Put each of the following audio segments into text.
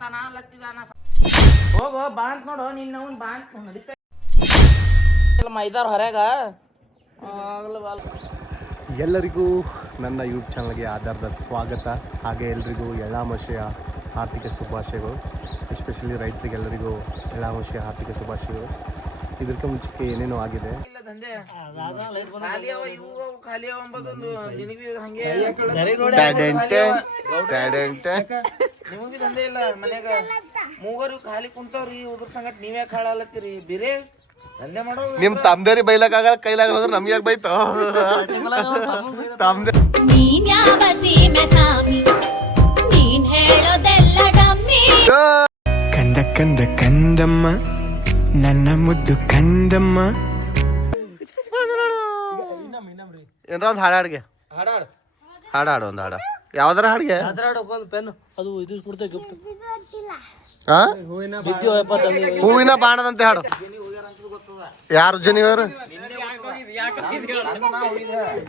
ಸತ್ತಾನ ಲತ್ತಿದಾನ ಹೋಗೋ ಬಾ ಅಂತ ನೋಡು ನಿನ್ನ ಅವ್ನು ಬಾ ಅಂತ ನಡೀತಾ ಮೈದಾರ್ ಹೊರಗ ಎಲ್ಲರಿಗೂ ನನ್ನ ಯೂಟ್ಯೂಬ್ ಚಾನಲ್ಗೆ ಆಧಾರದ ಸ್ವಾಗತ. ಹಾಗೆ ಎಲ್ರಿಗೂ ಎಳ್ಳಾಮಾವಾಸ್ಯೆಯ ಆರ್ಥಿಕ ಶುಭಾಶಯಗಳು. ಎಸ್ಪೆಷಲಿ ರೈತರಿಗೆಲ್ಲರಿಗೂ ಎಳ್ಳಾಮಾವಾಸ್ಯೆಯ ಆರ್ಥಿಕ ಶುಭಾಶಯಗಳು. ಇದಕ್ಕೆ ಮುಂಚೆ ಏನೇನೋ ಆಗಿದೆ. ನಿಮಗ್ ದಂಧೆ ಇಲ್ಲ ಮನ್ಯಾಗ ಮೂವರು ಖಾಲಿ ಕುಂತವ್ರಿ ಉದ್ರ ಸಂಗಟ ನೀವೇ ಕಾಳಲತ್ತೀರಿ ಬೇರೆ ದಂಧೆ ಮಾಡೋ ನಿಮ್ ತಮ್ದೇರಿ ಬೈಲಕ್ಕಾಗಲ್ಲ ಕೈಲಾಗಲ್ಲ ನಮ್ಗೆ ಯಾಕೆ ಬೈತು ತಮ್ದೆ ಕಂದ ಕಂದ ಕಂದಮ್ಮ ನನ್ನ ಮುದ್ದು ಕಂದಮ್ಮ. ಏನ್ರ ಒಂದ್ ಹಾಡಾಡ್ಗೆ ಹಾಡಾಡು ಒಂದ್ ಹಾಡ ಯಾವ್ದಾರ ಹಾಡ್ಗೆ ಅದು ಇದು ಕೊಡ್ತೇವೆ ಗಿಫ್ಟ್. ಹೂವಿನ ಬಾಣದಂತೆ ಹಾಡು. ಯಾರು ಜನಿಯವರು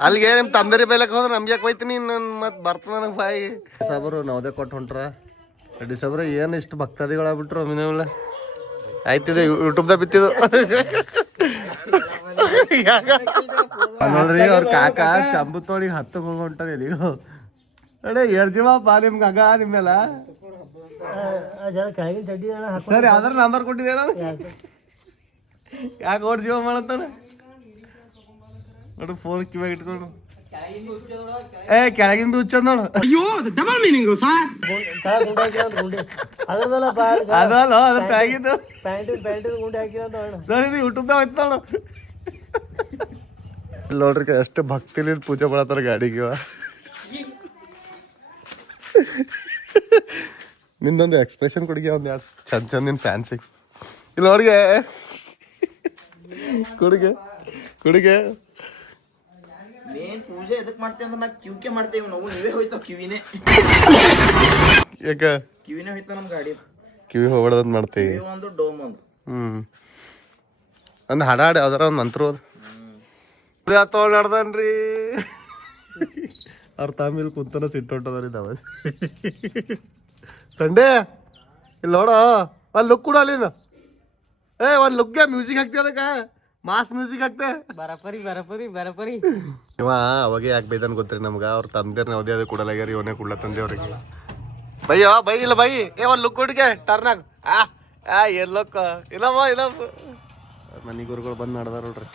ಅಲ್ಲಿಗೆ ನಿಮ್ ತಂದರಿ ಬೈಲಕ್ ಹೋದ್ರ ನಮ್ಗೆ ಯಾಕೆ ಬೈತೀನಿ ಮತ್ ಬರ್ತದ ನನಗ್ ಬಾಯಿ. ಸಾಬ್ರು ನಾವ್ದೇ ಕೊಟ್ಟು ಹೊಂಟ್ರ ರೆಡ್ಡಿ ಸಾಬ್ರ ಏನ್ ಇಷ್ಟು ಭಕ್ತಾದಿಗಳಾಗ್ಬಿಟ್ರು ಮಿನಿಮಲ್ಲ ಆಯ್ತಿದೆ ಯೂಟ್ಯೂಬ್ದಾಗ ಬಿತ್ತಿದ್ದು ನೋಡ್ರಿ ಅವ್ರ ಕಾಕ ಚಂಬು ತೋಡಿ ಹತ್ತಕ್ಕೆ ಹೋಗಿ ಹೊಂಟಾರ ಎಲ್ಲಿಗೋ ಅಡೇ ಹೇಳ್ತೀವಪ್ಪ ನಿಮ್ಗೆ ಹಂಗ ನಿಮ್ಮೆಲ್ಲ ಸರಿ ಯಾವ್ದಾರ ನಂಬರ್ ಕೊಟ್ಟಿದ್ದೆ ನಾನು ಯಾಕೆ ಓಡ್ ಜೀವ ಮಾಡತ್ತಾನ ನೋಡು ಫೋನ್ ಕಿವಾಗ ಇಟ್ಕೊಂಡು ಏ ಕೆಳಗಿಂದ ಹುಚ್ಚದ್ ನೋಡು ಅದಲ್ಲ ಅದ್ರ ಕೆಳಗಿದ್ದು ಸರಿ ಇದು ಯೂಟ್ಯೂಬ್ದಾಗ ಹೋಯ್ತು ನೋಡು. ನೋಡ್ರಿ ಎಷ್ಟು ಭಕ್ತಿಲಿ ಪೂಜೆ ಮಾಡತ್ತಾರ ಗಾಡಿಗೆ. ನಿಂದೊಂದು ಎಕ್ಸ್ಪ್ರೆಷನ್ ಕೊಡಿಗೆ ಒಂದ್ ಎರಡು ಚಂದ ಚಂದಿನ ಫ್ಯಾನ್ಸಿಗೆ ಇಲ್ಲ ನೋಡಿಗೆ ಕೊಡುಗೆ ಕೊಡುಗೆ ಮೇನ್ ಪೂಜೆ ಎದಕ್ ಮಾಡ್ತೇವೆ ಅಂದ್ರೆ ನಾ ಕಿವಿಕೆ ಮಾಡ್ತೇವೆ ನಾವು ನೀವೇ ಹೋಯ್ತಾವ ಕಿವಿನೇ ಯಾಕ ಕಿವಿನೇ ಹೋಯ್ತಾವ ನಮ್ ಗಾಡಿ ಕಿವಿ ಹೋಗ್ಬಾರ್ದಂತ ಮಾಡ್ತೀವಿ. ಒಂದು ಡೋಮ್ ಒಂದು ಒಂದು ಹಾಡಾಡಿ ಯಾವ್ದಾರ ಒಂದು ಮಂತ್ರ ತಗೊಳ್ ನಡ್ದನ್ರಿ ಅವ್ರ ತಾಮಿಲ್ ಕುಂತನ ಸಿಟ್ಟೊಂಟದ್ರಿ ನಾವ ಸಂಡೇ ಇಲ್ಲಿ ನೋಡೋ ಒಂದ್ ಲುಕ್ ಕೂಡ ಅಲ್ಲಿಂದ ಒಂದ್ ಲುಕ್ಗೆ ಮ್ಯೂಸಿಕ್ ಹಾಕ್ತಿ ಅದಕ್ಕ ಮಾಸ್ ಮ್ಯೂಸಿಕ್ ಹಾಕ್ತೆ ಇವ ಅವಾಗ ಯಾಕೆ ಬೈದನ್ ಗೊತ್ತ್ರಿ ನಮ್ಗ ಅವ್ರ ತಮ್ದೇರ್ ಯಾವ್ದೇ ಅದೇ ಕೊಡಲಾಗ್ಯಾರ ಇವನೇ ಕುಡ್ಲ ತಂದೆ ಅವ್ರಿಗೆ ಬೈಯೋ ಬೈ ಇಲ್ಲ ಬೈ ಒಂದ್ ಲುಕ್ ಕೊಡಿಗೆ ಟರ್ನಾಗ ಏನ್ ಲುಕ್ ಇಲ್ಲಮ್ಮ ಇಲ್ಲ ಮನಿ ಗುರುಗಳು ಬಂದ್ ನಡ್ದಾರ ನೋಡ್ರಿ.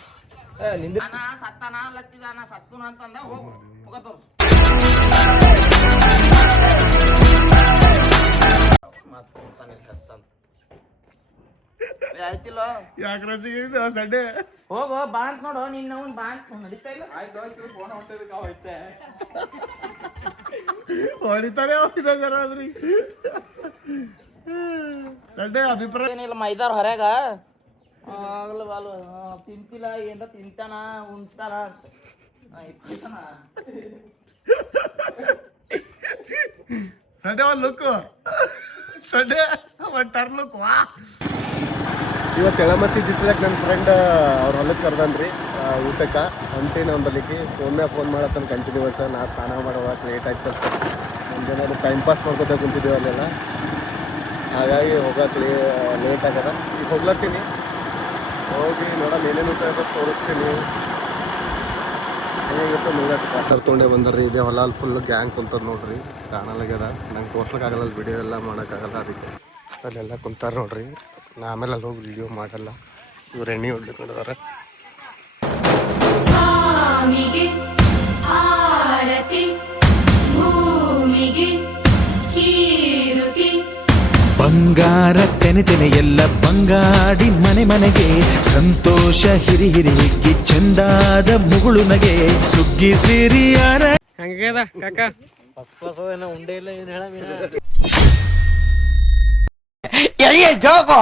ಸತ್ತಾನ ಲತ್ತಿದಾನ ಸತ್ತುನ ಅಂತಂದ ಹೋಗು ಹೋಗತ್ತವ್ರು ಆಯ್ತಿಲ್ಲ ಯಾಕೆ ಸಂಡೆ ಹೋಗೋ ಬಾ ಅಂತ ನೋಡು ನಿನ್ನ ಅವ್ನು ಬಾ ಅಂತ ನಡೀತಾ ಇಲ್ಲ ಹೊಡಿತಾರೆ ಹೋಗಿದ್ರಿ ಸಂಡೆ ಅಭಿಪ್ರಾಯ ಏನಿಲ್ಲ ಮೈದಾರ್ ಹೊರಗ ಆಗಲ್ಲ ಬಾಲು ತಿಂತಿಲ್ಲ ಏನ್ರ ತಿಂತಾನ ಉಣ್ತಾನ ಸಂಡೆ ಒಂದ್ ಲುಕ್ ಸಂಡೆ ಒಂದ್ ಟರ್ ಲುಕ್ ವಾ. ಇವತ್ತು ಎಳಮಸಿ ದಿಸ್ಲಕ್ ನನ್ನ ಫ್ರೆಂಡ್ ಅವ್ರ ಹೊಲಕ್ಕೆ ಕರ್ದನ್ರಿ ಊಟಕ್ಕೆ ಹೊಂಟೀನಿ ಅವ್ನ ಬರ್ಲಿಕ್ಕೆ ಫೋನ್ ಮಾಡತ್ತಾನ ಕಂಟಿನ್ಯೂಸ್. ನಾ ಸ್ನಾನ ಮಾಡೋವಾಗ ಲೇಟ್ ಆಯ್ತು ಸ್ವಲ್ಪ ಮುಂಜಾನೆ ಟೈಮ್ ಪಾಸ್ ಮಾಡ್ಕೊತ ಕುಂತಿದ್ದೀವಿ ಅಲ್ಲೆಲ್ಲ, ಹಾಗಾಗಿ ಹೋಗಕ್ಕೆ ಲೇಟ್ ಆಗ್ಯದ. ಈಗ ಹೋಗ್ಲತ್ತೀನಿ, ಹೋಗಿ ನೋಡೋಣ ಏನೇನು ಊಟ ಇರೋದು ತೋರಿಸ್ತೀನಿ. ಹೇಗಿತ್ತು ನೋಡಕ್ಕೆ ಕರ್ಕೊಂಡೇ ಬಂದರ್ರಿ. ಇದೇ ಹೊಲ ಅಲ್ಲಿ ಫುಲ್ ಗ್ಯಾಂಗ್ ಕುಂತದ ನೋಡ್ರಿ, ಕಾಣಲಾಗ್ಯದ. ನಂಗೆ ತೋರ್ಸ್ಲಿಕ್ಕಾಗಲ್ಲ, ವಿಡಿಯೋ ಎಲ್ಲ ಮಾಡೋಕ್ಕಾಗಲ್ಲ, ಅದಕ್ಕೆ ಅಲ್ಲೆಲ್ಲ ಕುಂತಾರ ನೋಡ್ರಿ. ನಾ ಆಮೇಲೆ ಅಲ್ಲಿ ಹೋಗಿ ವಿಡಿಯೋ ಮಾಡಲ್ಲ. ಇವ್ರು ಎಣ್ಣೆ ಹೊಡ್ಲಿಕ್ಕೆ ನೋಡಿದಾರೆ. ಬಂಗಾರ ತೆನೆ ಎಲ್ಲ ಬಂಗಾಡಿ ಮನೆ ಮನೆಗೆ ಸಂತೋಷ ಹಿರಿ ಹಿರಿ ಹಿಗ್ಗಿ ಚಂದಾದ ಮುಗುಳು ನಗೆ ಸುಗ್ಗಿ ಸಿರಿಯರ ಹಂಗದ ಕಾಕ ಫಸ್ಟ್ ಏನೋ ಉಂಡೆ ಇಲ್ಲ ಏನ್ ಹೇಳ ಜೋಗೋ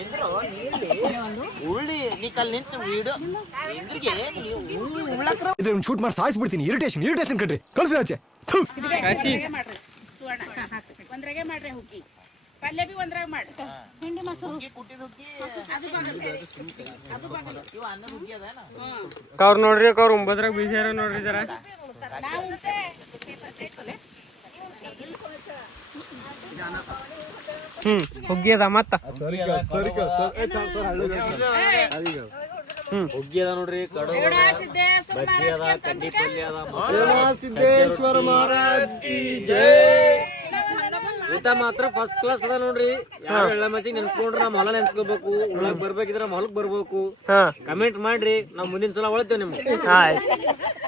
ಇದ್ರ ಶೂಟ್ ಮಾಡಿ ಸಾಯಿಸ್ಬಿಡ್ತೀನಿ. ಇರಿಟೇಷನ್ ಕಟ್ರಿ ಕಳ್ಸಿ ಆಚೆ. ಪಲ್ಯ ಬಿ ಒಂದ್ರಾಗ ಮಾಡಿ ಹಿಂಡಿ ಮೊಸರು ಇವ ಅನ್ನದ ಹುಗ್ಗಿ ಅದೇನ ಅವ್ರು ನೋಡ್ರಿ ಅವ್ರು 9 ಬಿಸಿಯಾರ ನೋಡ್ರಿ ಜರ ಹುಗ್ಗಿ ಅದ ಮತ್ತ ಹುಗ್ಗಿ ಅದ ನೋಡ್ರಿ ಕಡು ಬಜ್ಜಿ ಅದ ಕಡ್ಡಿ ಪಲ್ಯ ಅದ ಸಿದ್ದೇಶ್ವರ ಮಹಾರಾಜ್ ಕಿ ಜೈ. ಊಟ ಮಾತ್ರ ಫಸ್ಟ್ ಕ್ಲಾಸ್ ಅದ ನೋಡ್ರಿ. ಯಾರು ಎಳ್ಳ ಮಚ್ಚಿಗೆ ನೆನ್ಸ್ಕೊಂಡ್ರ ನಮ್ ಹೊಲ ನೆನ್ಸ್ಕೋಬೇಕು, ಒಳಗ್ ಬರ್ಬೇಕಿದ್ರ ನಮ್ ಹೊಲಕ್ ಬರ್ಬೇಕು. ಕಮೆಂಟ್ ಮಾಡ್ರಿ, ನಾವ್ ಮುಂದಿನ ಸಲ ಒಳ್ತೇವ್ ನಿಮ್ಗೆ.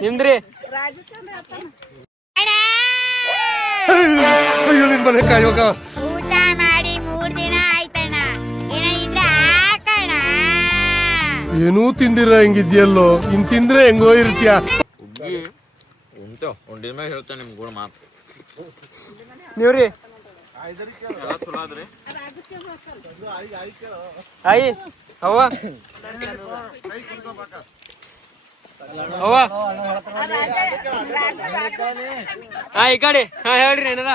ನಿಮ್ದ್ರಿ ಊಟ ಮಾಡಿ 3 ದಿನ ಆಯ್ತಣ್ಣ. ಏನಿದ್ರೆ ಹಾಕಣ. ಏನೂ ತಿಂದಿರ ಹೆಂಗಿದ್ಯಲ್ಲೋ, ಇನ್ ತಿಂದ್ರೆ ಹೆಂಗೋ ಇರ್ತೀಯ. ಹುಗ್ಗಿ ಉಂಟು ಉಂಡಿದ ಮ್ಯಾಗ ಹೇಳ್ತೇನೆ ನಿಮ್ ಗುಣ ಮಾತು. ನೀವ್ರಿ ಎಲ್ಲ ಚಲೋ ಆದ್ರಿ. ಆಯಿ ಅವ್ವ ಅವ್ವ ಈ ಕಡೆ ಹೇಳ್ರಿ ಏನದ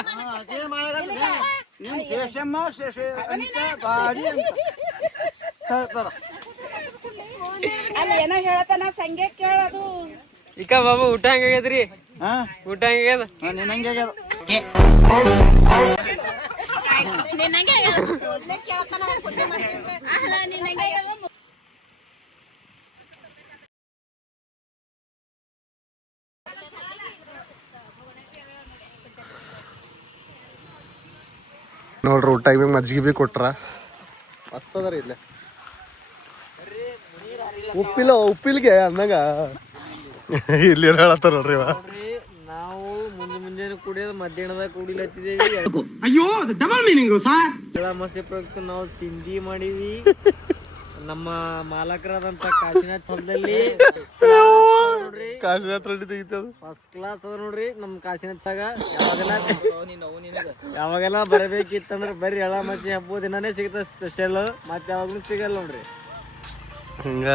ಅಲ್ಲ ಏನೋ ಹೇಳತಾನ ಸಂಗೆ ಕೇಳದು. ಇಕ್ಕ ಬಾಬು ಊಟ ಹೆಂಗಾಗ್ಯದ್ರಿ? ಊಟ ಹೆಂಗಾಗ್ಯದ? ನೋಡ್ರಿ ಊಟ ಟೈಮಿಗೆ ಮಜ್ಜಿಗೆ ಬಿ ಕೊಟ್ರ ಮಸ್ತ್ ಅದ ರೀ ಇಲ್ಲೇ. ಉಪ್ಪಿಲ್ಗೆ ಅಂದಂಗ ಇಲ್ಲಿ ಹೇಳತ್ತಾರ ನೋಡ್ರಿ ಇವ. ನಾವು ಮುಂಜಾನೆ ಕುಡಿಯೋದು ಮಧ್ಯಾಹ್ನದಾಗ ಕುಡಿಲತ್ತಿದ್ದೇವಿ. ಅಯ್ಯೋ ಡಬಲ್ ಮೀನಿಂಗ್ ಮಸಿ ಪ್ರಯುಕ್ತ ನಾವು ಸಿಂಧಿ ಮಾಡೀವಿ. ನಮ್ಮ ಮಾಲಕರಾದಂತ ಕಾಶಿನಾಥ್ ಹೊಲದಲ್ಲಿ ನೋಡ್ರಿ ಕಾಶಿನಾಥ್ ರೆಡ್ಡಿ ತೆಗಿತದ ಫಸ್ಟ್ ಕ್ಲಾಸ್ ಅದ ನೋಡ್ರಿ. ನಮ್ ಕಾಶಿನಾಥ್ ಸಾಗ ಯಾವಾಗೆಲ್ಲ ಬರಬೇಕಿತ್ತಂದ್ರ ಬರ್ರಿ. ಎಳ ಮಸಿ ಹಬ್ಬ ದಿನಾನೇ ಸಿಗ್ತದ ಸ್ಪೆಷಲ್, ಮತ್ತೆ ಯಾವಾಗ್ಲೂ ಸಿಗಲ್ಲ ನೋಡ್ರಿ. ಹಂಗ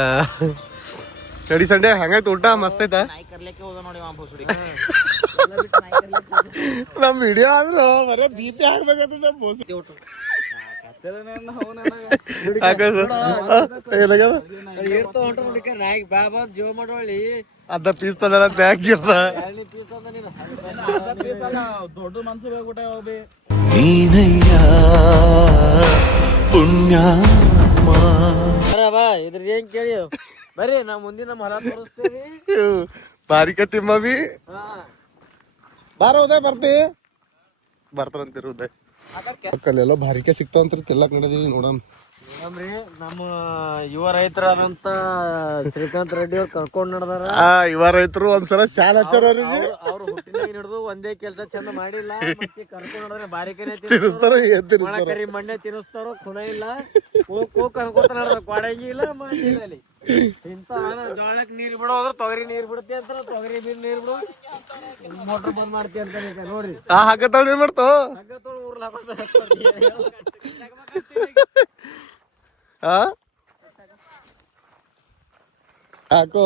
ಸ್ಟಡಿ ಸಂಡೇ ಹಂಗಾಯ್ತು ಊಟ ಮಸ್ತ್ ಐತ. ನಾಯಿ ಕರ್ಲಿಕ್ಕೆ ಹೋದ ನೋಡಿ ಮಾಂಪುಸುಡಿ. ನಮ್ ವಿಡಿಯೋ ಆದ್ರೂ ಬರೇ ಬಿ.ಪಿ ಆಗ್ಬೇಕಂತ ಬಾಬಾ ಜೀವ ಮಾಡೋಳಿ ಅದ ಪೀಸ್ ತಂದ ಬ್ಯಾಗಿರ್ತ ದೊಡ್ಡ ಮನ್ಸು ಬೇಕೂಟ ಹೋಗ್ಬಿ. ನೀನಯ್ಯ ಪುಣ್ಯ ಬಾ ಇದ್ರ ಏನ್ ಕೇಳಿ ಬರ್ರಿ. ನಾವ್ ಮುಂದಿನ ನಮ್ಮ ಹೊಲ ತೋರಿಸ್ತೇವಿ. ಬಾರಿಕ ತಿಮ್ಮವಿ ಬಾರ ಉದಯ ಬರ್ತಾರಂತೀರಿ ಉದಯ್. ಅಲ್ಲೆಲ್ಲೋ ಬಾರಿಕೆ ಸಿಗ್ತಾವಂತ್ರಿ ತಿಲ್ಲಕ್ ನಡೆದೀವಿ ನೋಡಮ್. ನೋಡ್ರಿ ನಮ್ಮ ಯುವ ರೈತರಾದಂತ ಶ್ರೀಕಾಂತ್ ರೆಡ್ಡಿ ಅವ್ರು ಕರ್ಕೊಂಡ್ ನಡೆದಾರ. ಇವ ರೈತರು ಒಂದ್ಸಲ ಶಾಲೆ ಹಚ್ಚಾರ ಅವ್ರು ಹುಟ್ಟಿನಾಗ ಹಿಡಿದು ಒಂದೇ ಕೆಲಸ ಚಂದ ಮಾಡಿಲ್ಲ. ಮತ್ತೆ ಕರ್ಕೊಂಡ್ ನಡೆದ್ರೆ ಬಾರಿಕೆನೆ ತಿನ್ನಿಸ್ತಾರ ಏನ್ ತಿನ್ನಿಸ್ತಾರ ಮೊಳಕರಿ ಮಣ್ಣೆ ತಿನ್ನಿಸ್ತಾರೋ ಖುನ ಇಲ್ಲ. ಹೋಗ್ ಅನ್ಕೋತ ನಡೆದ ಕೊಡಂಗಿ ಇಲ್ಲ ಮಾಡಿಲ್ಲ ಅಲ್ಲಿ. ಇಂತ ಜೋಳಕ್ ನೀರ್ ಬಿಡೋ ಹೋದ್ರ ತೊಗರಿ ನೀರ್ ಬಿಡುತ್ತೆ ಅಂತ, ತೊಗರಿ ನೀರ್ ಬಿಡು ಮೋಟರ್ ಬಂದ್ ಮಾಡ್ತಿ ಅಂತ ನೋಡ್ರಿ. ಹಗ್ಗ ತಗೊಂಡ್ ಏನ್ ಮಾಡ್ತಾವ ಹಗ್ಗ ತೊಳ್ ಊರ್ಲ ಯಾಕೋ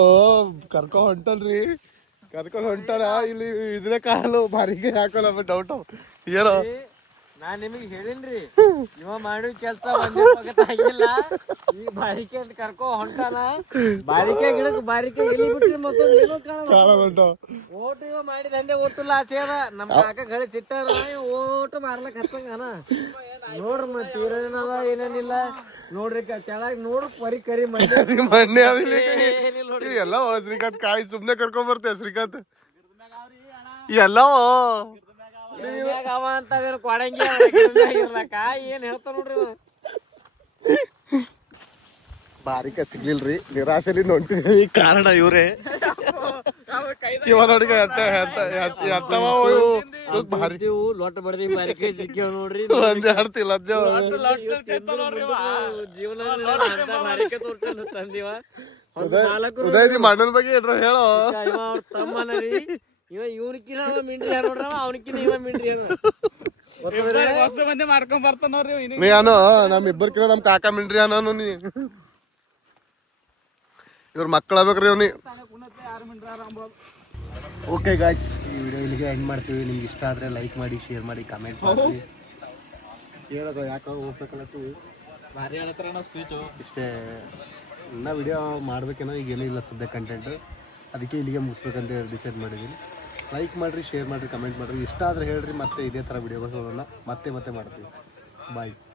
ಕರ್ಕೊಂಡ್ ಹೊಂಟಲ್ಲ ಇಲ್ಲಿ ಇದ್ರೆ ಕಾಲು ಬಾರಿಗೆ ಹಾಕೋಲ್ಲ ಡೌಟ್ ಏನೋ. ನಾನ್ ನಿಮಗ್ ಹೇಳಿನ್ರಿ, ಇವ ಮಾಡಿದ ಕೆಲ್ಸ ಒಂದೇ ಪಗತ್ ಆಗಿಲ್ಲ. ಈ ಬಾರಿಕೆ ಅಂತ ಕರ್ಕೊ ಹೊಂಟಾನ. ಬಾರಿಕೆ ಗಿಡಕ್ ಬಾರಿಕೆ ಎಲ್ಲಿ ಬಿಟ್ರಿ ಮತ್ತೊಂದು ಕಾಣೋದುಂಟು. ಓಟು ಇವ ಮಾಡಿದ ಹಂಗೆ ಓಟು ಲಾಸೆ ಅದ. ನಮ್ ಕಾಕ ಗಳೇ ಸಿಟ್ಟಾರ ಓಟು ಮಾರ್ಲಕ್ ಹತ್ತಂಗಾನ. ನೋಡ್ರಿ ಮತ್ ಏನೇನದ ಏನೇನಿಲ್ಲ ನೋಡ್ರಿ. ಕೆಳಗ್ ನೋಡ್ರಿ ಪರಿ ಕರಿ ಮಣ್ಣೆ ಎಲ್ಲ ಶ್ರೀಕಾಂತ್ ಕಾಯಿ ಸುಮ್ನೆ ಕರ್ಕೊಂಡ್ ಬರ್ತೇವೆ. ಶ್ರೀಕಾಂತ್ ಎಲ್ಲವೋ ಅವ ಅಂತ ಕೊಡಂಗಿ ಏನ್ ಹೇಳ್ತಾರ ನೋಡ್ರಿ. ಬಾರಿಕೆ ಸಿಗ್ಲಿಲ್ರಿ, ನಿರಾಶೆಲಿಂದ ಹೊಂಟಿದ್ವಿ. ಕಾರಣ ಇವ್ರೆ ಇವ ನೋಡಿ ಲೊಟ್ಟ ಬಡ್ದಿ ಬಾರಿಕೆ ಸಿಕ್ಕೇವ್ ನೋಡ್ರಿ. ಒಂದೇ ಆಡ್ತಿಲ್ಲ ಜೀವನ ಬಾರಿಕೆ ತೋರ್ಸಲ್ ತಂದಿವ. ಉದಯ್ ಮಣ್ಣನ ಬಗ್ಗೆ ಏನ್ರ ಹೇಳೋ. ಅವ್ರ ತಮ್ಮನ ರೀ ಇವ. ಇವ್ನಕಿನ ಅವ ಮಿಂಡ್ರಿ ನೋಡ್ರವ, ಅವನಕಿನ ಇವ ಮಿಂಡ್ರಿ ಮಾಡ್ಕೊಂಡ್ ಬರ್ತಾನ ನೋಡ್ರಿ. ನೀ ಅನೋ ನಮ್ ಇಬ್ಬರ್ಕಿನ ನಮ್ ಕಾಕ ಮಿಂಡ್ರಿ ಅನೋ. ನೀ ಇವ್ರ ಮಕ್ಕಳಾಗ್ಬೇಕ್ರಿ ಅವ್ನಿ. ಓಕೆ ಗಾಯ್ಸ್, ಈ ವಿಡಿಯೋ ಇಲ್ಲಿಗೆ ಎಂಡ್ ಮಾಡ್ತೀವಿ. ನಿಮ್ಗೆ ಇಷ್ಟ ಆದ್ರೆ ಲೈಕ್ ಮಾಡಿ, ಶೇರ್ ಮಾಡಿ, ಕಮೆಂಟ್ ಮಾಡಿ. ಹೇಳೋದು ಯಾಕೆ ಹೋಗ್ಬೇಕಲ್ಲತ್ತೀವಿ ಭಾರಿ ಹೇಳ್ತಾರ ನಾವು ಸ್ಪೀಚು. ಇಷ್ಟೇ. ಇನ್ನೂ ವಿಡಿಯೋ ಮಾಡ್ಬೇಕೇನೋ ಈಗ ಏನೂ ಇಲ್ಲ ಸದ್ಯ ಕಂಟೆಂಟು, ಅದಕ್ಕೆ ಇಲ್ಲಿಗೆ ಮುಗಿಸ್ಬೇಕಂತ ಡಿಸೈಡ್ ಮಾಡಿದ್ದೀನಿ. ಲೈಕ್ ಮಾಡಿರಿ, ಶೇರ್ ಮಾಡಿರಿ, ಕಮೆಂಟ್ ಮಾಡಿರಿ, ಇಷ್ಟ ಆದರೆ ಹೇಳ್ರಿ. ಮತ್ತೆ ಇದೇ ಥರ ವಿಡಿಯೋಗಳು ಮತ್ತೆ ಮಾಡ್ತೀವಿ. ಬಾಯ್.